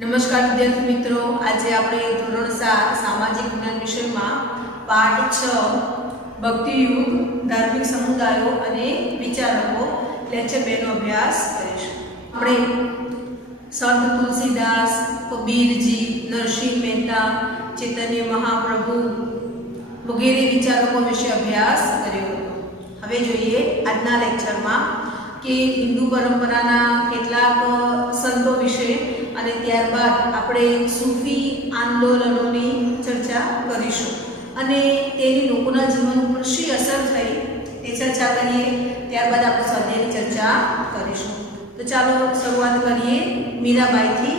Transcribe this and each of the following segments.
નમસ્કાર વિદ્યાર્થી મિત્રો, આજે આપણે ધોરણ 7 સામાજિક વિજ્ઞાન વિષયમાં પાઠ 6 ભક્તિયુગ ધાર્મિક સમુદાયો અને વિચારકો લેક્ચર 2 નો અભ્યાસ કરીશું. આપણે સંત તુલસીદાસ, કબીરજી, નરસિંહ મહેતા, ચૈતન્ય મહાપ્રભુ વગેરે વિચારકો વિશે અભ્યાસ કર્યો હતો. હવે જોઈએ આજના લેક્ચરમાં કે હિન્દુ પરંપરાના કેટલાક સંતો વિશે અને ત્યારબાદ આપણે સૂફી આંદોલનોની ચર્ચા કરીશું અને તેની લોકોના જીવન ઉપર શી અસર થઈ તે ચર્ચા કરીએ. ત્યારબાદ આપણે સ્વાધ્યાયની ચર્ચા કરીશું. તો ચાલો શરૂઆત કરીએ મીરાબાઈથી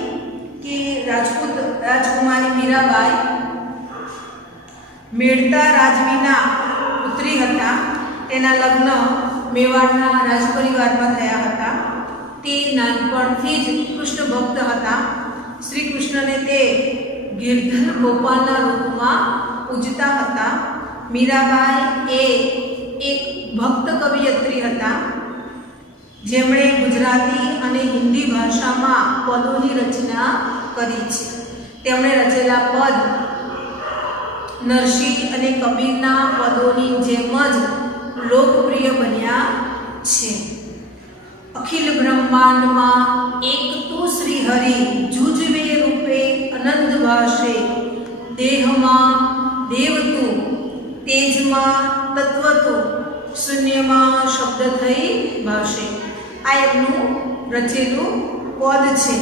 કે રાજપૂત રાજકુમારી મીરાબાઈ મેળતા રાજવીના પુત્રી હતા. તેના લગ્ન મેવાડના રાજપરિવારમાં થયા હતા. તે નાનપણથી જ કૃષ્ણ ભક્ત હતા. શ્રી કૃષ્ણને તે ગિરધર ગોપાલના રૂપમાં પૂજતા હતા. મીરાબાઈ એ એક ભક્ત કવિયત્રી હતા, જેમણે ગુજરાતી અને હિન્દી ભાષામાં પદોની રચના કરી છે. તેમણે રચેલા પદ નરસિંહ અને કબીરના પદોની જેમ જ લોકપ્રિય બન્યા છે. અખિલ બ્રહ્માંડમાં એક તું શ્રી હરિ, જુજવે રૂપે અનંત ભાષે. દેહમાં દેવ તું, તેજમાં તત્વ તું, શૂન્યમાં શબ્દ થઈ ભાષે. આ એમનું રચેલું પદ છે.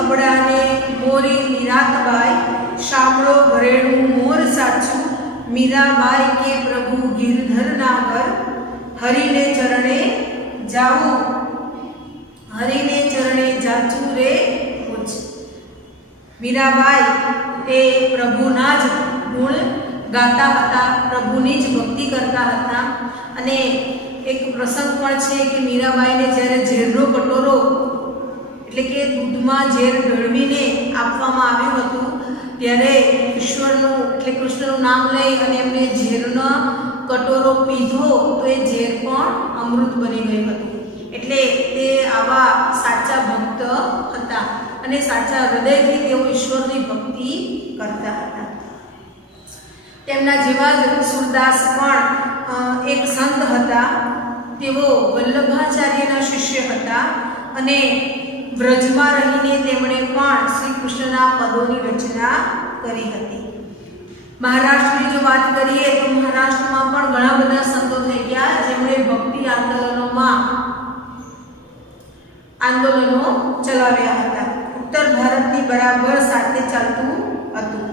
અબડાને મોરી નિરાતબાઈ, શામળો ભરેણું મોર સાચું. મીરાબાઈ કે પ્રભુ ગિરધર નાગર, હરિને ચરણે જાવું, હરિને ચરણે જાચું રે પૂછ. મીરાબાઈ તે પ્રભુના જ ગુણ ગાતા હતા, પ્રભુની જ ભક્તિ કરતા હતા. અને એક પ્રસંગ પણ છે કે મીરાબાઈને જ્યારે ઝેરનો કટોરો એટલે કે દૂધમાં ઝેર ઢળવીને આપવામાં આવ્યું હતું, ત્યારે ઈશ્વરનું એટલે કૃષ્ણનું નામ લઈ અને એમને ઝેરનો કટોરો પીધો તો એ ઝેર પણ અમૃત બની ગયું હતું. એટલે તે આવા સાચા ભક્ત હતા અને સાચા હૃદયથી તેઓ ઈશ્વરની ભક્તિ કરતા હતા. તેમના જેવા જ સુરદાસ પણ એક સંત હતા. તેઓ વલ્લભાચાર્યના શિષ્ય હતા અને વ્રજમાં રહીને તેમણે પણ શ્રી કૃષ્ણના પદોની રચના કરી હતી. મહારાષ્ટ્રની જો વાત કરીએ તો મહારાષ્ટ્રમાં પણ ઘણા બધા સંતો થઈ ગયા, જેમણે ભક્તિ આંદોલનો ચલાવ્યા હતા. ઉત્તર ભારતની બરાબર સાથે ચાલતું હતું.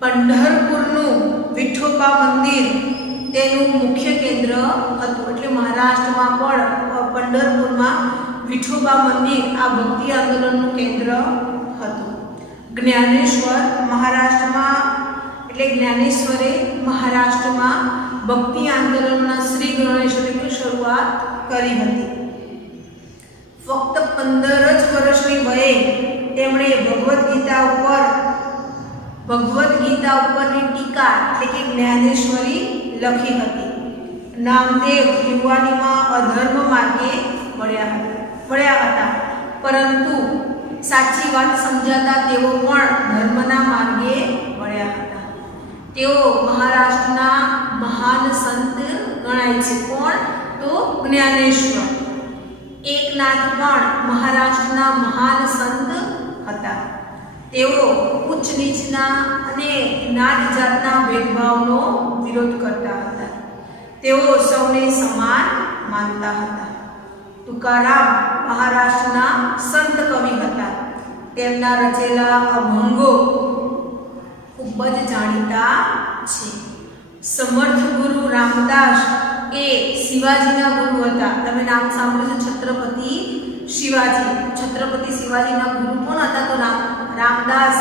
પંઢરપુરનું વિઠોબા મંદિર તેનું મુખ્ય કેન્દ્ર હતું. એટલે મહારાષ્ટ્રમાં પણ પંઢરપુરમાં વિઠોબા મંદિર આ ભક્તિ આંદોલનનું કેન્દ્ર હતું. જ્ઞાનેશ્વર મહારાષ્ટ્રમાં એટલે જ્ઞાનેશ્વરે મહારાષ્ટ્રમાં ભક્તિ આંદોલનના શ્રી ગણેશ તરીકે શરૂઆત કરી હતી. ફક્ત 15 જ વર્ષની વયે તેમણે ભગવદ્ ગીતા ઉપરની ટીકા એટલે કે જ્ઞાનેશ્વરી લખી હતી. નામદેવ યુવાનીમાં અધર્મ માર્ગે વળ્યા હતા, પરંતુ સાચી વાત સમજાતા તેઓ પણ ધર્મના માર્ગે વળ્યા હતા. તેઓ મહારાષ્ટ્રના મહાન સંત ગણાય છે. કોણ? તો જ્ઞાનેશ્વર. એકનાથ પણ મહારાષ્ટ્રના મહાન સંત હતા. તેઓ ઉચ્ચ નીચના અને નાત જાતના ભેદભાવનો વિરોધ કરતા હતા. તેઓ સૌને સમાન માનતા હતા. તુકારામ મહારાષ્ટ્રના સંત કવિ હતા. તેમના રચેલા અભંગો ખૂબ જ જાણીતા છે. સમર્થ ગુરુ રામદાસ એ શિવાજીના ગુરુ હતા. તમે નામ સાંભળ્યું છે, છત્રપતિ શિવાજી. છત્રપતિ શિવાજીના ગુરુ કોણ હતા? તો રામદાસ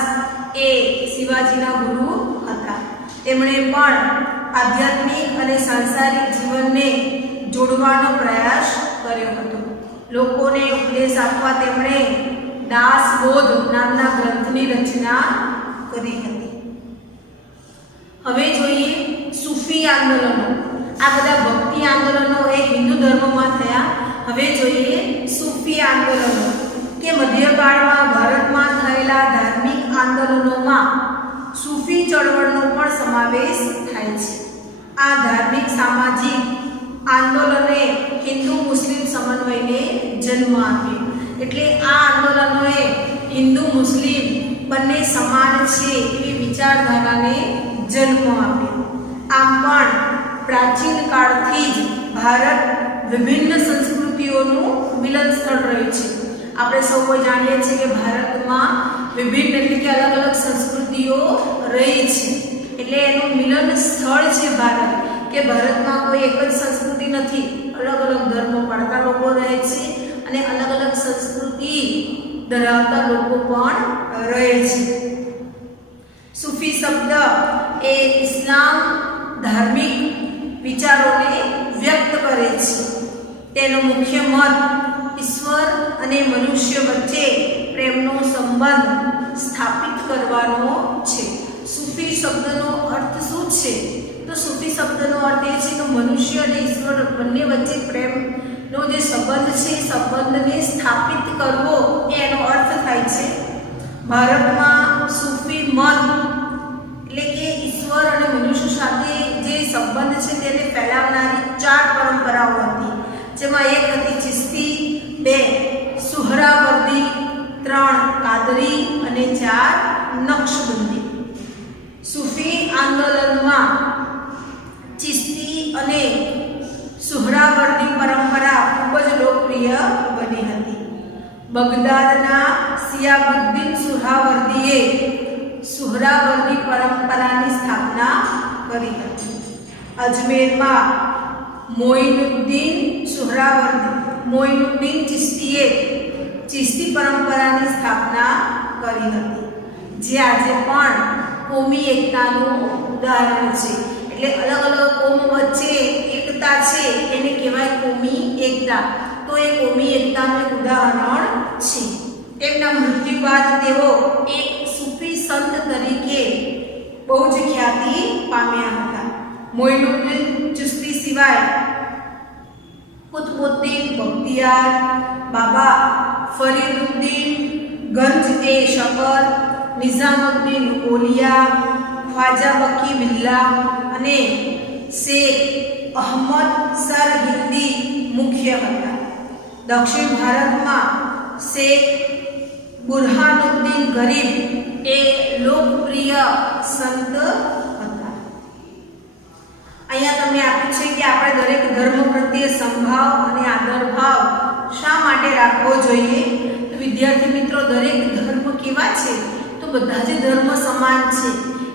એ શિવાજીના ગુરુ હતા. તેમણે પણ આધ્યાત્મિક અને સાંસારિક જીવનને જોડવાનો પ્રયાસ કર્યો હતો. લોકોને ઉપદેશ આપવા તેમણે દાસબોધ નામના ગ્રંથની રચના કરી હતી. હવે જોઈએ સૂફી આંદોલનો. આ બધા ભક્તિ આંદોલનો એ હિન્દુ ધર્મમાં થયા. હવે જોઈએ સૂફી આંદોલનો કે મધ્યકાળમાં ભારતમાં થયેલા ચળવળનો પણ સમાવેશ થાય છે. આ ધાર્મિક સામાજિક આંદોલને હિન્દુ મુસ્લિમ સમન્વયને જન્મ આપ્યો. એટલે આ આંદોલનોએ હિન્દુ મુસ્લિમ બંને સમાન છે એવી વિચારધારાને જન્મ આપ્યો. આમ પણ પ્રાચીન કાળથી જ ભારત વિભિન્ન સંસ્કૃતિઓનું મિલન સ્થળ રહ્યું છે. આપણે સૌ જાણીએ છીએ કે ભારતમાં વિભિન્ન એટલે કે અલગ અલગ સંસ્કૃતિઓ રહી છે. એટલે એનું મિલન સ્થળ છે ભારત, કે ભારતમાં કોઈ એક જ સંસ્કૃતિ નથી. અલગ અલગ ધર્મો પાળતા લોકો રહે છે અને અલગ અલગ સંસ્કૃતિ ધરાવતા લોકો પણ રહે છે. સૂફી શબ્દ એ ઇસ્લામ ધાર્મિક વિચારોને વ્યક્ત કરે છે. તેનો મુખ્ય મત ઈશ્વર અને મનુષ્ય વચ્ચે પ્રેમનો સંબંધ સ્થાપિત કરવાનો છે. સૂફી શબ્દનો અર્થ શું છે? તો સૂફી શબ્દનો અર્થ એ છે કે મનુષ્ય અને ઈશ્વર બંને વચ્ચે પ્રેમનો જે સંબંધ છે, સંબંધને સ્થાપિત કરવો એનો અર્થ થાય છે. ભારતમાં સૂફી મત એટલે કે ઈશ્વર અને મનુષ્ય સાથે જે સંબંધ છે તેને ફેલાવનારી 4 પરંપરાઓ હતી, જેમાં એક હતી ચિશ્તી, 2 સુહરાવર્દી, 3 કાદરી અને 4 નક્શબંધી. સૂફી આંદોલનમાં ચિશ્તી અને સુહરાવર્દી પરંપરા ખૂબ જ લોકપ્રિય બની હતી. બગદાદના સિયાબુદ્દીન સુહરાવર્દીએ સુહરાવર્દી પરંપરાની સ્થાપના કરી હતી. અજમેરમાં મોઇનુદ્દીન ચિશ્તીએ ચિશ્તી પરંપરાની સ્થાપના કરી હતી, જે આજે પણ કોમી એકતાનું ઉદાહરણ છે. એટલે અલગ અલગ કોમ વચ્ચે એકતા છે એને કહેવાય કોમી એકતા. તો એ કોમી એકતાનું એક ઉદાહરણ છે. તેમના મૃત્યુ બાદ તેઓ એક સૂફી સંત તરીકે બહુ જ ખ્યાતિ પામ્યા હતા. મોઇનુદ્દીન ચિશ્તી સિવાય કુતબુદ્દીન બખ્તિયાર, બાબા ફરીદુદ્દીન ગંજ-એ-શકર, નિઝામુદ્દીન ઓલિયા, ખ્વાજા બકી બિલ્લા અને શેખ અહમદ સરહિંદી મુખ્ય હતા. દક્ષિણ ભારતમાં શેખ બુરહાનુદ્દીન ગરીબ એ લોકપ્રિય સંત હતા. અહીંયા તમને આપ્યું છે કે આપણે દરેક ધર્મ પ્રત્યે સમભાવ અને આદરભાવ શા માટે રાખવો જોઈએ? તો વિદ્યાર્થી મિત્રો, દરેક ધર્મ કેવા છે? તો બધા જ ધર્મ સમાન છે.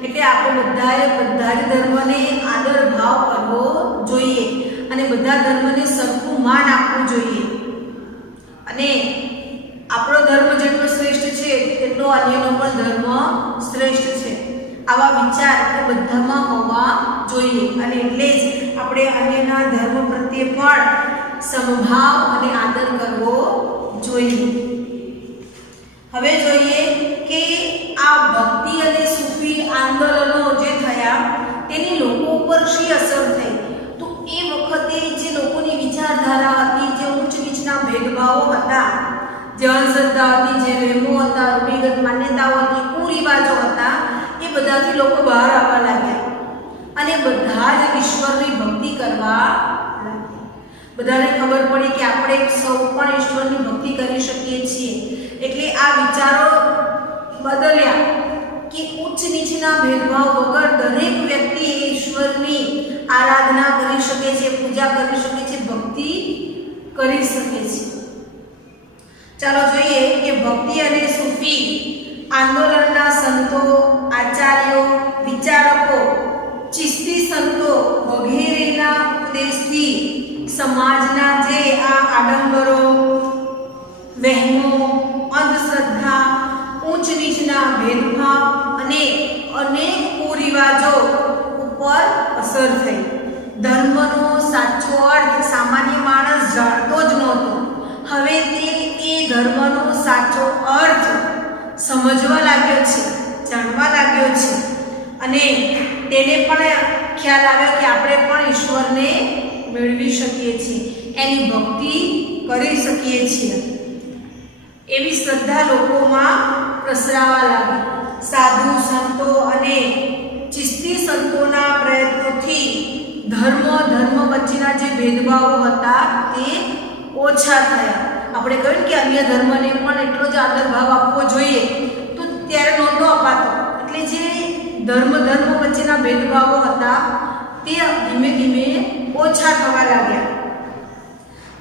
એટલે આપણે બધાએ બધા જ ધર્મને આદર ભાવ કરવો જોઈએ અને બધા ધર્મને સરખું માન આપવું જોઈએ. અને આપણો ધર્મ જેટલો શ્રેષ્ઠ છે તેટલો અન્યનો પણ ધર્મ શ્રેષ્ઠ છે. આવા વિચાર એ બધામાં હોવા જોઈએ અને એટલે જ આપણે અન્યના ધર્મ પ્રત્યે પણ સમભાવ અને આદર કરવો જોઈએ. હવે જોઈએ કે આ ભક્તિ અને સૂફી આંદોલનો જે થયા તેની લોકો ઉપર શી અસર થઈ? તો એ વખતે જે લોકોની વિચારધારા હતી, જે ઉચ્ચ નીચના ભેદભાવો હતા, જે અંધશ્રદ્ધા હતી, જે વહેમો હતા, રૂઢિગત માન્યતાઓ હતી, કુરિવાજો હતા, એ બધાથી લોકો બહાર આવવા લાગ્યા અને બધા જ ઈશ્વરની ભક્તિ કરવા લાગ્યા. બધાને ખબર પડી કે આપણે સૌ પણ ઈશ્વરની ભક્તિ કરી શકીએ છીએ. એટલે આ વિચારો બદલ્યા કે ઉચ્ચ નીચના ભેદભાવ વગર દરેક વ્યક્તિ ઈશ્વરની આરાધના કરી શકે છે, પૂજા કરી શકે છે, ભક્તિ કરી શકે છે. ચાલો જોઈએ કે ભક્તિ અને સૂફી આંદોલનના સંતો, આચાર્યો, વિચારકો, ચિશ્તી સંતો વગેરેના ઉપદેશથી સમાજના જે આ આડંબરો, વહેમો, અંધશ્રદ્ધા, ઉચ્ચ નીચના ભેદભાવ અને અનેક કુરિવાજો ઉપર અસર થઈ. ધર્મનો સાચો અર્થ સામાન્ય માણસ જાણતો જ નહોતો. હવે તે એ ધર્મનો સાચો અર્થ સમજવા લાગ્યો છે, જાણવા લાગ્યો છે અને તેને પણ ખ્યાલ આવ્યો કે આપણે પણ ઈશ્વરને મેળવી શકીએ છીએ, એની ભક્તિ કરી શકીએ છીએ. એવી શ્રદ્ધા લોકોમાં પ્રસરાવા લાગી. સાધુ સંતો અને સંતોના પ્રયત્નોથી ધર્મ વચ્ચેના જે ભેદભાવો હતા તે ઓછા થયા. આપણે કહ્યું કે અન્ય ધર્મને પણ એટલો જ આદરભાવ આપવો જોઈએ, તો ત્યારે નહોતો અપાતો. એટલે જે ધર્મ વચ્ચેના ભેદભાવો હતા તે ધીમે ધીમે ઓછા થવા લાગ્યા.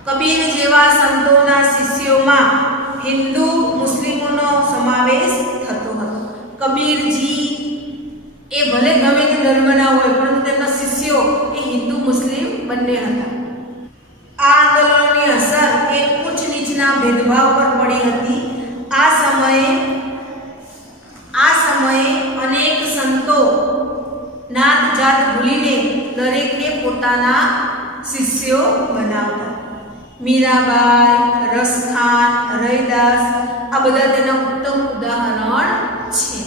કબીર જેવા સંતોના શિષ્યોમાં હિન્દુ મુસ્લિમોનો સમાવેશ થતો હતો. કબીરજી એ ભલે ગમે તે ધર્મના હોય, પરંતુ તેમના શિષ્યો એ હિન્દુ મુસ્લિમ બંને હતા. આ આંદોલનની અસર એ ઉચ્ચ નીચના ભેદભાવ પર પડી હતી. આ સમયે અનેક સંતો નાત જાત ભૂલીને દરેકને પોતાના શિષ્યો બનાવતા. મીરાબાઈ, રસખાન, રૈદાસ આ બધા તેના ઉત્તમ ઉદાહરણ છે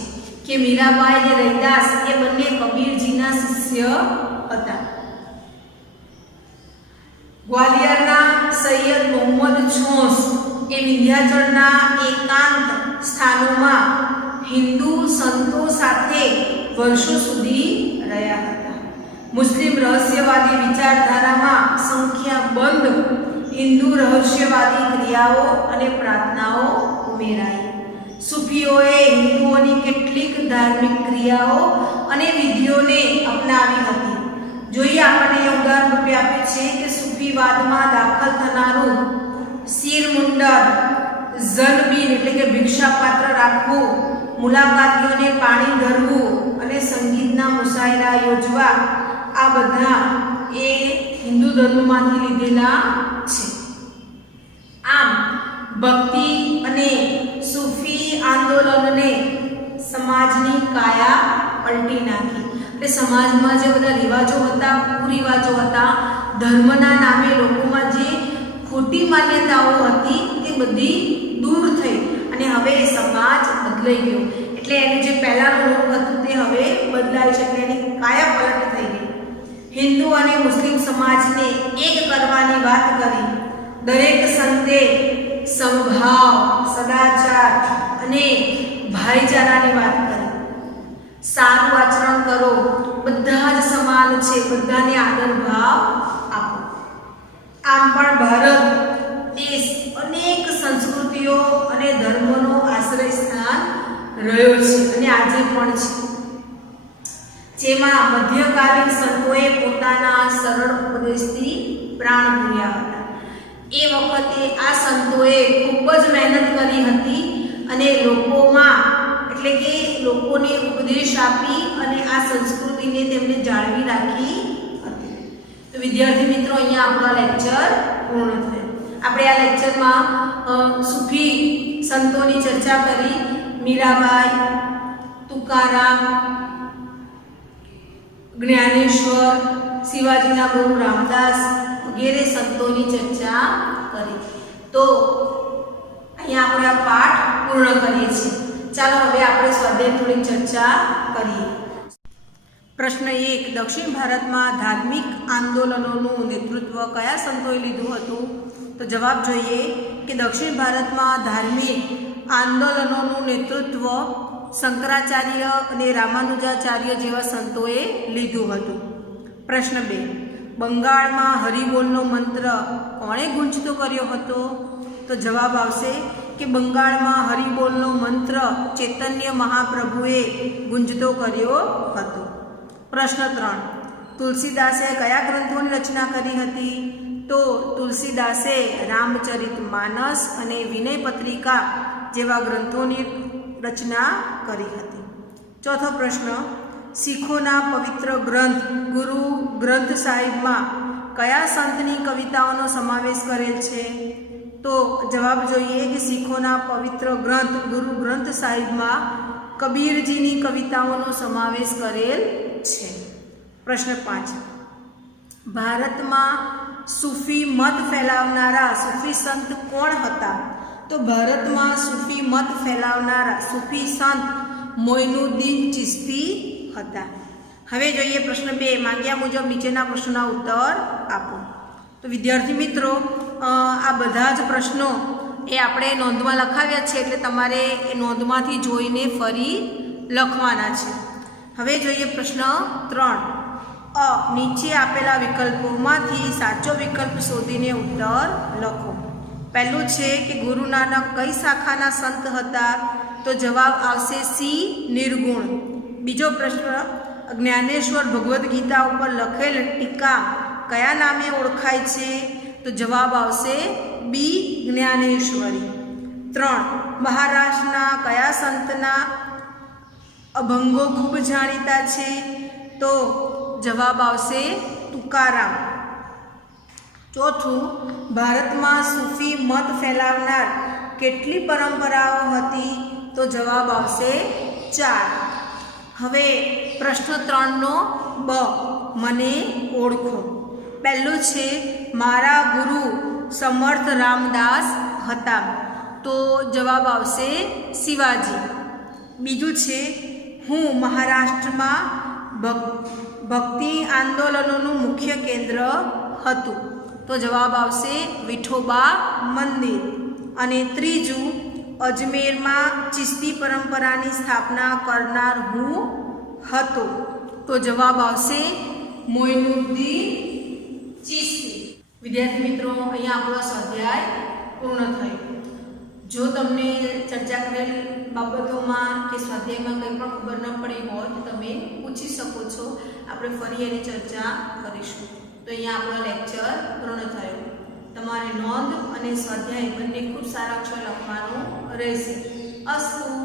કે મીરાબાઈ અને રૈદાસ એ બંને કબીરજીના શિષ્ય હતા. ગ્વાલિયરના સૈયદ મોહમ્મદ છોસ એ વિંધ્યાચળના એકાંત સ્થાનોમાં હિન્દુ સંતો સાથે વર્ષો સુધી રહ્યા હતા. મુસ્લિમ રહસ્યવાદી વિચારધારામાં સંખ્યાબંધ હિન્દુ રહસ્યવાદી ક્રિયાઓ અને પ્રાર્થનાઓ ઉમેરાઈ. સૂફીઓએ હિન્દુઓની કેટલીક ધાર્મિક ક્રિયાઓ અને વિધિઓને અપનાવી હતી. જોઈએ આપણને ઉદાહરણ રૂપે આપે છે કે સૂફીવાદમાં દાખલ થનારું શિરમુંડન, ઝનબીન એટલે કે ભિક્ષાપાત્ર રાખવું, મુલાકાતીઓને પાણી ધરવું અને સંગીતના મુશાયરા યોજવા, આ બધા એ હિન્દુ ધર્મમાંથી લીધેલા છે. આમ ભક્તિ અને સૂફી આંદોલનને સમાજની કાયા પલટી નાખી. એટલે સમાજમાં જે બધા રિવાજો હતા, કુરિવાજો હતા, ધર્મના નામે લોકોમાં જે ખોટી માન્યતાઓ હતી તે બધી દૂર થઈ અને હવે સમાજ બદલાઈ ગયો. એટલે એનું જે પહેલાંનું રૂપ હતું તે હવે બદલાય છે, એટલે એની કાયા પલટ થઈ ગઈ. હિન્દુ અને મુસ્લિમ સમાજને એક કરવાની વાત કરી. દરેક સંતે સમભાવ, સદાચાર અને ભાઈચારાની વાત કરી. સારું આચરણ કરો, બધા જ સમાન છે, બધાને આદર ભાવ આપો. આમ પણ ભારત દેશ અનેક સંસ્કૃતિઓ અને ધર્મોનો આશ્રય સ્થાન રહ્યો છે અને આજે પણ છે, જેમાં મધ્યકાલીન સંતોએ પોતાના સરળ ઉપદેશથી પ્રાણ પૂર્યા હતા. એ વખતે આ સંતોએ ખૂબ જ મહેનત કરી હતી અને એટલે કે લોકોને ઉપદેશ આપી અને આ સંસ્કૃતિને તેમને જાળવી રાખી હતી. તો વિદ્યાર્થી મિત્રો, અહીંયા આપણો લેક્ચર પૂર્ણ થયો. આપણે આ લેક્ચરમાં સૂફી સંતોની ચર્ચા કરી. મીરાબાઈ, તુકારામ, જ્ઞાનેશ્વર, શિવાજીના ગુરુ રામદાસ વગેરે સંતોની ચર્ચા કરી. તો અહીંયા આપણે આ પાઠ પૂર્ણ કરીએ છીએ. ચાલો હવે આપણે સ્વાધ્યાય થોડી ચર્ચા કરીએ. પ્રશ્ન 1. દક્ષિણ ભારતમાં ધાર્મિક આંદોલનોનું નેતૃત્વ કયા સંતોએ લીધું હતું? તો જવાબ જોઈએ કે દક્ષિણ ભારતમાં ધાર્મિક આંદોલનોનું નેતૃત્વ શંકરાચાર્ય અને રામાનુજાચાર્ય જેવા સંતોએ લીધું હતું. પ્રશ્ન 2. બંગાળમાં હરિબોલનો મંત્ર કોણે ગુંજતો કર્યો હતો? તો જવાબ આવશે કે બંગાળમાં હરિબોલનો મંત્ર ચૈતન્ય મહાપ્રભુએ ગુંજતો કર્યો હતો. પ્રશ્ન 3. તુલસીદાસે કયા ગ્રંથોની રચના કરી હતી? તો તુલસીદાસે રામચરિતમાનસ અને વિનય પત્રિકા જેવા ગ્રંથોની રચના કરી હતી. ચોથો પ્રશ્ન. શીખોના પવિત્ર ગ્રંથ ગુરુ ગ્રંથ સાહિબમાં કયા સંતની કવિતાઓનો સમાવેશ કરેલ છે? તો જવાબ જોઈએ કે શીખોના પવિત્ર ગ્રંથ ગુરુ ગ્રંથ સાહિબમાં કબીરજીની કવિતાઓનો સમાવેશ કરેલ છે. પ્રશ્ન 5. ભારતમાં સૂફી મત ફેલાવનારા સૂફી સંત કોણ હતા? તો ભારતમાં સૂફી મત ફેલાવનારા સૂફી સંત મોઇનુદ્દીન ચિશ્તી હતા. હવે જોઈએ પ્રશ્ન 2. માંગ્યા મુજબ નીચેના પ્રશ્નોના ઉત્તર આપો. તો વિદ્યાર્થી મિત્રો, આ બધા જ પ્રશ્નો એ આપણે નોંધમાં લખાવ્યા છે, એટલે તમારે એ નોંધમાંથી જોઈને ફરી લખવાના છે. હવે જોઈએ પ્રશ્ન 3. અ નીચે આપેલા વિકલ્પોમાંથી સાચો વિકલ્પ શોધીને ઉત્તર લખો. પહેલું છે કે ગુરુ નાનક કઈ શાખાના સંત હતા? તો જવાબ આવશે સી નિર્ગુણ. બીજો પ્રશ્ન, જ્ઞાનેશ્વર ભગવદ્ ગીતા ઉપર લખેલ ટીકા કયા નામે ઓળખાય છે? તો જવાબ આવશે બી જ્ઞાનેશ્વરી. 3. મહારાષ્ટ્રના કયા સંતના અભંગો ખૂબ જાણીતા છે? તો જવાબ આવશે તુકારામ. 4. ભારતમાં સૂફી મત ફેલાવનાર કેટલી પરંપરાઓ હતી? તો જવાબ આવશે 4. હવે પ્રશ્ન 3નો બ મને ઓળખો. પહેલું છે મારા ગુરુ સમર્થ રામદાસ હતા. તો જવાબ આવશે શિવાજી. બીજું છે હું મહારાષ્ટ્રમાં ભક્તિ આંદોલનોનું મુખ્ય કેન્દ્ર હતું. તો જવાબ આવશે વિઠોબા મંદિર. અને ત્રીજું, અજમેરમાં ચિશ્તી પરંપરાની સ્થાપના કરનાર હું હતો. તો જવાબ આવશે મોઇનુદ્દીન ચિશ્તી. વિદ્યાર્થી મિત્રો, અહીંયા આપણો સ્વાધ્યાય પૂર્ણ થયો. જો તમને ચર્ચા કરેલ બાબતોમાં કે સ્વાધ્યાયમાં કંઈ પણ ખબર ન પડી હોય તો તમે પૂછી શકો છો. આપણે ફરી એની ચર્ચા કરીશું. તો અહીંયા આપણો લેક્ચર પૂર્ણ થયો. તમારે નોંધ અને સ્વાધ્યાય બંને ખૂબ સારા અક્ષર લખવાનું રહેશે. અસ્તુ.